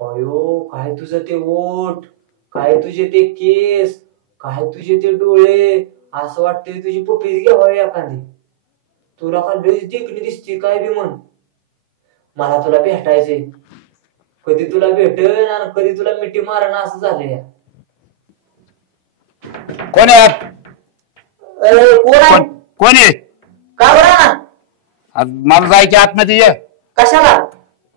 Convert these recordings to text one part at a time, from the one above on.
अयो काय तुझं ते ओठ, काय तुझे ते केस, काय तुझे ते डोळे, असं वाटतंय तुझी पप्पीच घ्यावी एखादी. तुला का लयच देखणी दिसती काय बी म्हण. मला तुला भेटायचंय. कधी तुला भेटन आणि कधी तुला मिठी मारण असं झालंय. कोण आहे? कोण आहे? कोण आहे? का बरं? मला जायचे आतमध्ये ये. कशाला?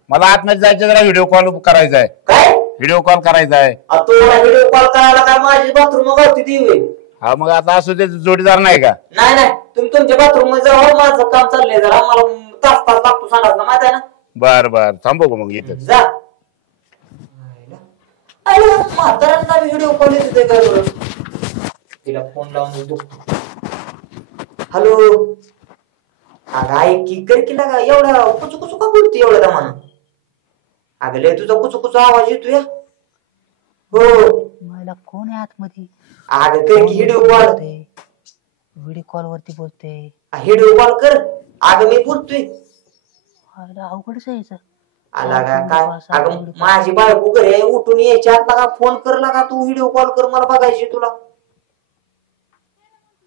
मला आतमध्ये जायचं, जरा व्हिडिओ कॉल करायचा आहे. काय व्हिडिओ कॉल करायचा आहे? तुला व्हिडिओ कॉल करायला काय माझी बाथरूम गावती ती? हा मग आता असू दे, जोडीदार नाही का? नाही नाही, तुम्ही तुमच्या बाथरूम मध्ये जाऊ, माझं काम चाललंय जरा, मला तास तास लागतो सांगायचं ना, माहिती आहे ना. बर बर थांबू का मग इथं? जा. म्हाताऱ्यांना व्हिडिओ कॉल येते काय बरं? तिला फोन लावून बघतो. हॅलो, अगं ऐक की, कर की लागा, एवढा कुचू कुचू का बोलते एवढं दमानं? अगं लय तुझा कुचू कुचू आवाज येतोय. हो मला कोण आहे आतमध्ये? अगं कर की व्हिडिओ कॉल. व्हिडिओ कॉल वरती बोलते. व्हिडिओ कॉल कर. अगं मी बोलतोय. अवघडच आहे. आला का काय? अगं माझी बायको घरी उठून यायच्या आत लागा फोन कर लागा, तू व्हिडिओ कॉल कर, मला बघायची तुला.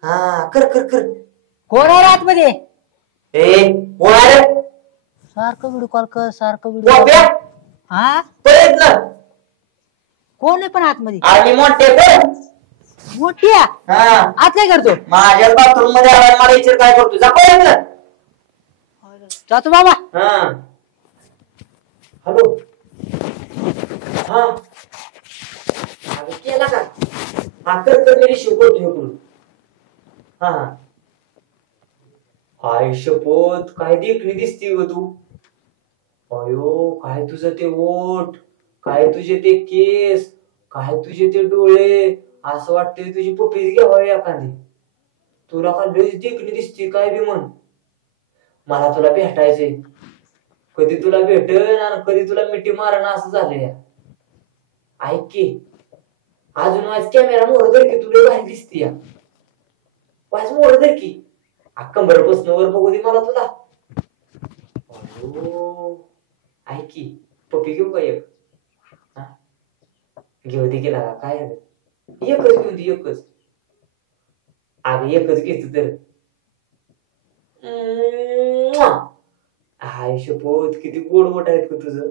हा कर कर कर. कोण आहे आतमध्ये? ए कोण आहे? सारखं व्हिडिओ कॉल कर, सारखं व्हिडिओ. हा प्रयत्न. कोण आहे पण आतमध्ये? आम्ही मोठे मोठी आत काय करतो? माझ्या बाथरूम मध्ये आला, मला विचार काय करतो? जा प्रयत्न. जातो बाबा. हा हॅलो. हा केला का? हा कर कर, मी रिसिव्ह करतो. हा हाय शपथ, काय देखणी दिसती ग तू. अयो काय तुझं ते ओठ, काय तुझे ते केस, काय तुझे ते डोळे, असं वाटतंय तुझी पप्पीच घ्यावी एखादी. तुला का लयच देखणी दिसती काय बी म्हण. मला तुला भेटायचंय. कधी तुला भेटन आणि कधी तुला मिठी मारण असं झालंय. ऐक की, अजून माझ कॅमेरा मोर धर की, तुला भारी दिसती या. वाज मोर धर की, कंबर बसणं वर बघू दे मला तुला. ऐक की, पप्पी घेऊ का एक? घेऊ दे गेला काय? एकच घेऊ दे, एकच. अगं एकच घेतो तर. हाय शपथ, किती गोड गोट आहेत का तुझं.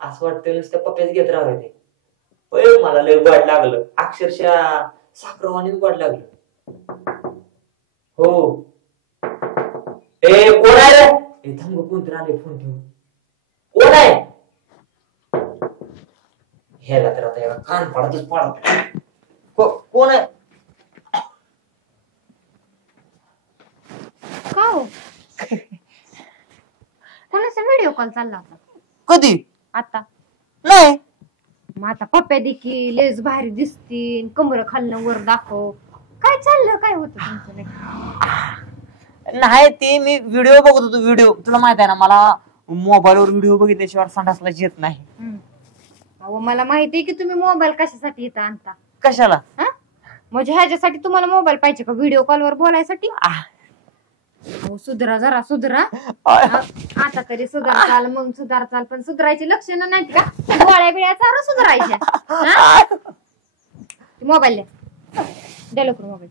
असं वाटतं नुसत्या पप्प्याच घेत राहावे ते. होय मला लय गोड लागलं, अक्षरशः साखरवाणीच गोड लागलं. हो ए कोण आहे रे? ए थांब, कोणतरी आले, फोन ठेवून. कोण आहे? ह्याला तर आता याला कान पाडतच पाडत. कोण आहे? का हो? कोणाचा व्हिडिओ कॉल चालला होता? कधी? आता नाही. मग आता पप्प्या देखील लेस भारी दिसतील, कमर खालनं वर दाखव. काय चाललं, काय होतं तुमचं? नाही ते मी व्हिडिओ बघत होतो. व्हिडिओ तुला माहित आहे ना, मला मोबाईल वर व्हिडिओ बघितल्याशिवाय संडासला येत नाही. अहो मला माहितीये की तुम्ही मोबाईल कशासाठी इथं आणता. कशाला? म्हणजे ह्याच्यासाठी तुम्हाला मोबाईल पाहिजे का? व्हिडिओ कॉलवर बोलायसाठी? अहो सुधरा, जरा सुधरा. आता तरी सुधारचाल, मग सुधारचाल, पण सुधरायची लक्षणं नाहीत का? गोळ्या बिळ्या चालू सुधरायच्या. मोबाईल द्या लवकर, मोबाईल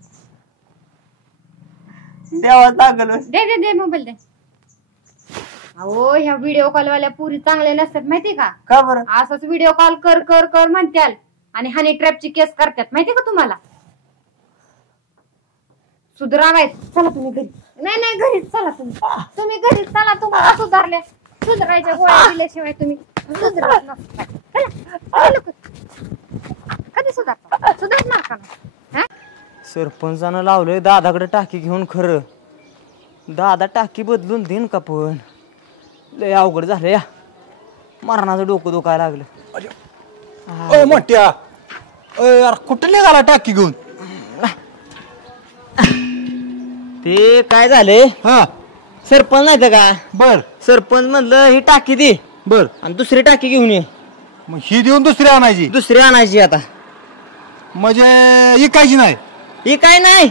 दे दे दे, मोबाईल दे. अहो ह्या व्हिडिओ कॉल वाल्या पुरी चांगल्या नसतात माहितीये का? का बरं? असंच व्हिडिओ कॉल कर कर कर म्हणत्याल आणि हनी ट्रॅपची केस करतात माहितीये का तुम्हाला? सुधरावाय. चला तुम्ही घरी. नाही नाही घरीच चला, तुम्ही घरीच चला. तुम्हाला सुधारल्या सुधरायच्या गोळ्या दिल्याशिवाय तुम्ही सुधरत नसता. कधी सुधारणार का? सरपंचानं लावलंय दादाकडे टाकी घेऊन. खरं दादा टाकी बदलून देईन का? पण लय अवघड झालं या. मरणाचं डोकं दुखायला लागलं. मोठ्या कुठे निघाला टाकी घेऊन? ते काय झालंय, सरपंच नाही का? बर. सरपंच म्हणलं ही टाकी दे, बर, आणि दुसरी टाकी घेऊन ये. मग ही देऊन दुसरी आणायची? दुसरी आणायची आता. म्हणजे इकायची नाही? ही काय नाही,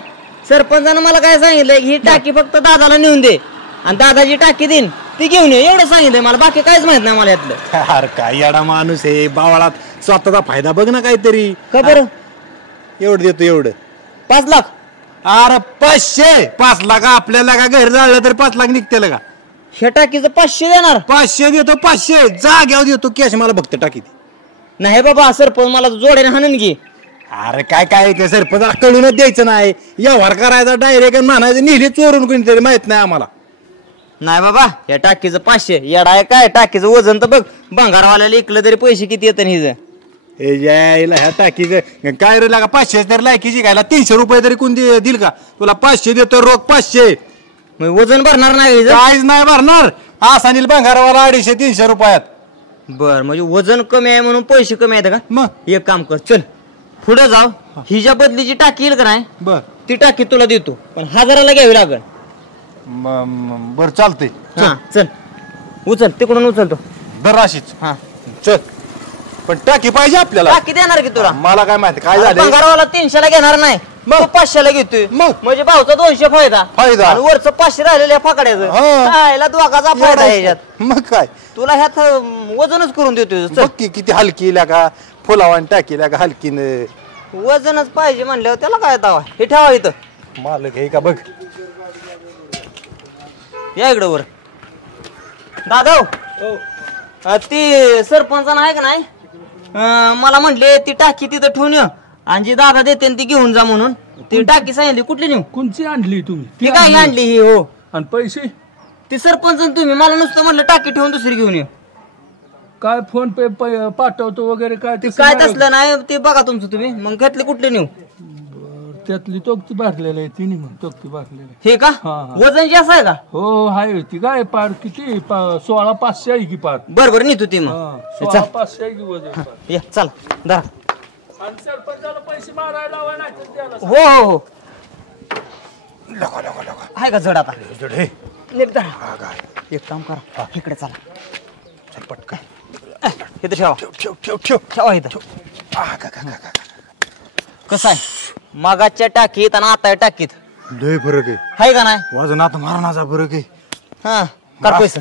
सरपंचानं मला काय सांगितलं, ही टाकी फक्त दादाला नेऊन दे आणि दादाची टाकी देईन ती घेऊन ये एवढं सांगितलंय मला, बाकी काहीच माहित नाही मला यातलं. अरे काय येडा माणूस आहे बावळात, स्वतःचा फायदा बघ ना काहीतरी. का बरं? एवढं देतो एवढं. 5 लाख? अरे 500. 5 लाख आपल्याला का घर जाळलं तर 5 लाख निघते का? ह्या टाकीचं 500 देणार? 500 देतो 500 जाग्यावर देतो कॅश. मला फक्त टाकी दे. नाही बाबा सरपंच मला जोड्याने हाणून घे. अरे काय काय ते सरपंच कळूनच द्यायचं नाही, व्यवहार करायचा डायरेक्ट म्हणायचं नेहमी चोरून कोणीतरी माहित नाही आम्हाला. नाही बाबा या टाकीचं 500 येडा आहे काय? टाकीचं वजन तर बघ, भंगारवाल्याला इकलं तरी पैसे किती येतं हिचं. हे जायला ह्या टाकीचं काय रे लागा 500 तर लायकीची घ्यायला 300 रुपये तरी कोण देईल का तुला? 500 देतो रोख 500. मग वजन भरणार नाही हिचं? काहीच नाही भरणार. असानील भंगारवाला 250-300 रुपयात. बर म्हणजे वजन कमी आहे म्हणून पैसे कमी आहेत का? मग एक काम कर, चल पुढे जाऊ. हिच्या बदलीची टाकी येईल का नाही बर ती टाकी तुला देतो, पण 1000ला घ्यावी लागल. बर चालतंय. हा चल उचल, तिकडून उचलतो. बर अशीच. हा चल पण टाकी पाहिजे आपल्याला. टाकी देणार की तुला? मला काय माहिती काय झालं. भंगारवाला 300ला घेणार नाही, मग 500ला घेतोय. मग? म्हणजे भाऊचा 200 फायदा फायदा. आणि वरचं 500 राहिलेल्या फाकड्याचं हा. याला दोघाचा फायदा आहे ह्याच्यात. मग काय तुला ह्यात वजनच करून देतोय. चल. बघ की किती हलकी लागा, फुलावान टाकी लागा हलकीनं. वजनच पाहिजे म्हणल्यावर त्याला काय दावा. हे ठेवा इथं. मालक हे का बघ. या इकडं वर. दादा ती सरपंचानं आहे का नाही मला म्हटले ती टाकी तिथं ठेवून ये आणि जी दादा देते ती घेऊन जा म्हणून. ती टाकी सांगितली कुठली नेऊ? कोणची आणली तुम्ही? ती काय आणली ही? हो आणि पैसे ती सरपंच तुम्ही मला नुसतं म्हणलं टाकी ठेवून दुसरी घेऊन ये. काय फोन पे पाठवतो वगैरे काय? ते काय तसलं नाही, ते बघा तुमचं तुम्ही. मग घेतली कुठली नेऊ? त्यातली तोक्ती भरलेली आहे, तिने मग तोक्ती भरलेली. हे का हा, हा. वजन जास्त आहे का? हो हाय. ती काय पार किती 16,500 आहे की पार. बरोबर नेतो ती मग. 16,500 आहे की वजन पार. या चला धरा. आणि सरपंचाला पैसे मारायला लावा नाही तर द्यायला. हो हो हो आहे का जड आता? हे नीट धरा. एक काम करा इकडे चला पटकन इथं ठेवा. ठेव ठेव ठेव. ठेवा इथं. कसं आहे मगाच्या टाकीत आणि आता टाकीत लय फरक आहे. आहे का नाही? वजनात मारण्याचा फरक आहे. हा कर पैसे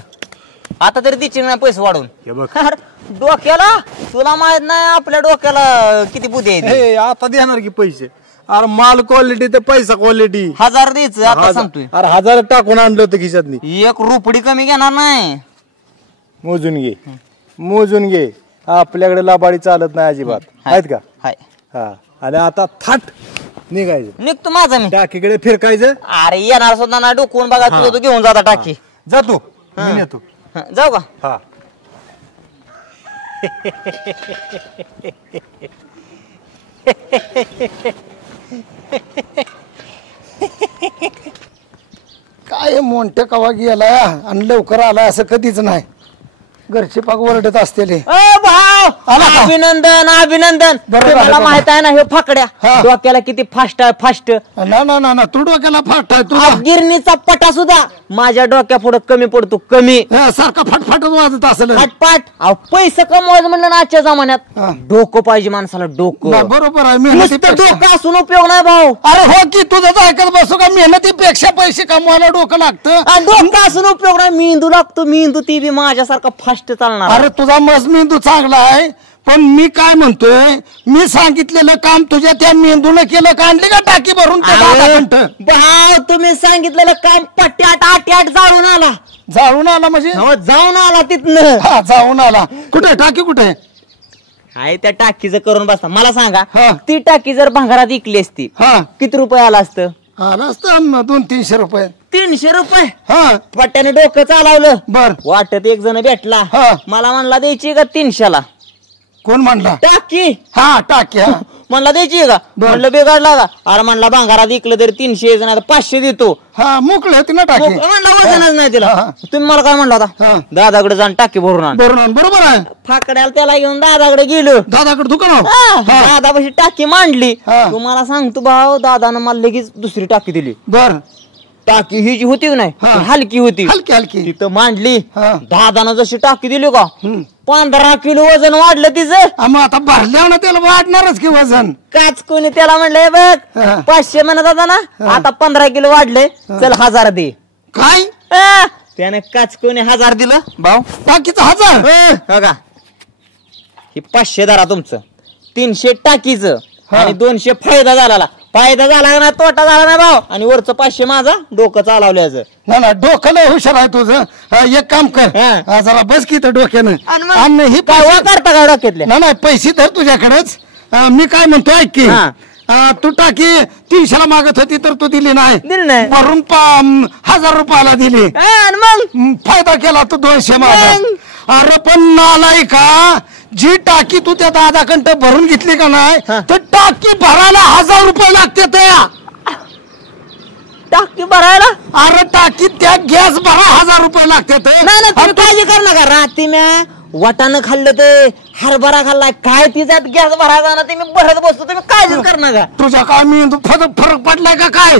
आता तरी तिची नाही पैसे वाढवून. हे बघ अरे, डोक्याला तुला माहित नाही आपल्या डोक्याला किती बुद्धी आहे ती. हे आता देणार की पैसे. अरे माल क्वालिटी तर पैसा क्वालिटी. 1000 द्यायचं आता सांगतोय. अरे 1000 टाकून आणलं होतं खिशात. 1 रुपडी कमी घेणार नाही. मोजून घे मोजून घे. आपल्याकडे लाबाडी चालत नाही अजिबात. आहेत का? हाय हा. आणि आता थाट निघायचं. निघतो माझा मी. टाकीकडे फिरकायचं. अरे येणार सुद्धा ना डोकून बघा तू घेऊन जाता टाकी. जातो मी येतो. हा, जाऊ का? हा काय मोठ्या कवा गेला आणि लवकर आला असं कधीच नाही. घरचे पाक ओरडत असतेले. भाऊ अभिनंदन अभिनंदन. मला माहित आहे ना हे फाकड्या डोक्याला किती फास्ट आहे फास्ट. ना ना ना ना तू डोक्याला फाट आहे तू. गिरणीचा पटा सुद्धा माझ्या डोक्या पुढे कमी पडतो कमी. सारखा फटफटच वाजत असेल. फाटपाट. पैसे कमवायचं म्हणलं ना आजच्या जमान्यात डोकं पाहिजे माणसाला. डोकं बरोबर आहे. नुसतं मेहनतीपेक्षा डोकं असून उपयोग नाही भाऊ. अरे हो की तुझं ऐकत बसू का? मेहनतीपेक्षा पैसे कमवायला डोकं लागतं. डोकं असून उपयोग नाही. मेंदू लागतो मेंदू. ती बी माझ्यासारखा फास्ट चालणार. अरे तुझा मज मेंदू चांगला आहे पण मी काय म्हणतोय मी सांगितलेलं काम तुझ्या त्या मेंदूला केलं का? आणली का टाकी भरून? भाऊ तुम्ही सांगितलेलं काम पट्ट्यात आट्यात जाऊन आला. जाऊन आला म्हणजे? जाऊन आला तिथनं. जाऊन आला. कुठे टाकी कुठे? आहे त्या टाकीचं करून बसता. मला सांगा हा. ती टाकी जर भंगारात विकली असती किती रुपये आला असतं? आला असतं 200-300 रुपये. 300 रुपये. हा पट्ट्याने डोकं चालवलं. बर वाटत एक जण भेटला. हा. मला म्हणला द्यायची का 300ला कोण म्हणला? टाकी? हा टाकी. हा म्हणला द्यायची का? म्हणलं बिघडला का? अरे म्हणला भंगारात विकलं तरी 300 जण 500 देतो. हा मोकळे होती ना टाकी. म्हणला वजनच नाही तिला. तुम्ही मला काय म्हणला होता? दादाकडे जाऊन टाकी भरून आण. बरोबर आहे. फाकड्याला त्याला घेऊन दादाकडे गेलो. दादाकडे दुकान. दादापाशी टाकी मांडली. हा. तुम्हाला सांगतो भाऊ दादानं मला लगेच दुसरी टाकी दिली. बर टाकी ही जी होती की नाही हा. ती हलकी होती. हलकी हलकी. तिथं मांडली. हा. दादानं जशी टाकी दिली का 15 किलो वजन वाढलं तिचं. मग आता भरल्यावर ना त्याला वाढणारच की वजन. काच कोणी त्याला म्हणलंय बघ हा. 500 म्हणत होता ना आता 15 किलो वाढले. चल 1000 दे. काय? त्याने काचकोने 1000 दिलं भाऊ. टाकीचं 1000. बघा हे 500 धरा तुमचं, 300 टाकीचं आणि 200 फायदा झाला. फायदा झाला ना तोटा झाला ना भाऊ, आणि वरचं 500 माझा डोकं चालवल्याचं. ना डोकं लय हुशार आहे तुझं. एक काम कर, जरा बस की तर डोक्यानं. आणि ही काय करता का डोक्यातले? नाही पैसे तर तुझ्याकडेच. मी काय म्हणतो ऐक की, तू टाकी 300ला मागत होती तर तू दिली नाही, वरून 1000 रुपयाला दिली. मग फायदा केला तू 200 माझा. अरे पण नालाय का, जी टाकी तू त्या दादाकडं भरून घेतली का नाही, तर टाकी भरायला 1000 रुपये लागते. त्या टाकी भरायला अरे टाकी त्या गॅस भरा 1000 रुपये लागते. नाही काळजी कर नका. रात्री म्या वाटाणं खाल्लं, ते हरभरा खाल्लाय, काय तिच्यात गॅस भरायचा ना, ते मी भरत बसतो. तुम्ही काळजी कर नका. तुझ्या काय मी फरक पडलाय का काय?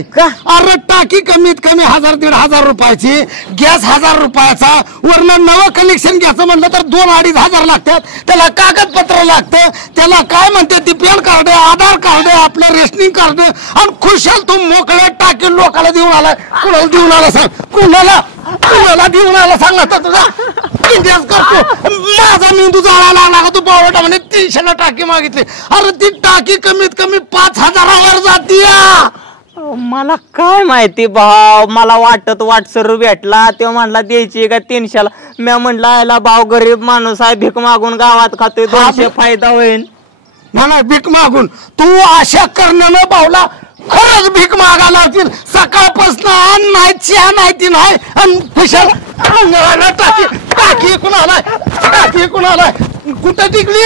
अरे टाकी कमीत कमी 1000-1500 रुपयाची, गॅस 1000 रुपयाचा, वरनं नवं कनेक्शन घ्यायचं म्हणलं तर 2-2500 लागतात. त्याला कागदपत्र लागतं, त्याला काय म्हणते ती पॅन कार्ड, आधार कार्ड, आपलं रेशनिंग कार्ड, आणि खुशाल तू मोकळ्या टाकी लोकांना देऊन आला. कुणाला देऊन आला सांग? कुणाला देऊन आला सांग ना तुझा इंडियाच करतो. माझा मेंदू जाळा लागला का तू बावटा म्हणे 300ला टाकी मागितली. अरे ती टाकी कमीत कमी 5000वर जाती. मला काय माहिती भाव, मला वाटसरू भेटला तेव्हा म्हणला द्यायची का 300ला. मी म्हणलं याला भाव गरीब माणूस आहे, भीक मागून गावात खातोय, 200 फायदा होईल. नाही भीक मागून तू आशा करण्यानं भावला खरंच भीक मागायला होतील. सकाळपासून अन्न नाही, चहा नाही, ती नाही, आणि खुशाल टाकी कुणाला, टाकी कुणाला, कुठं टिकली?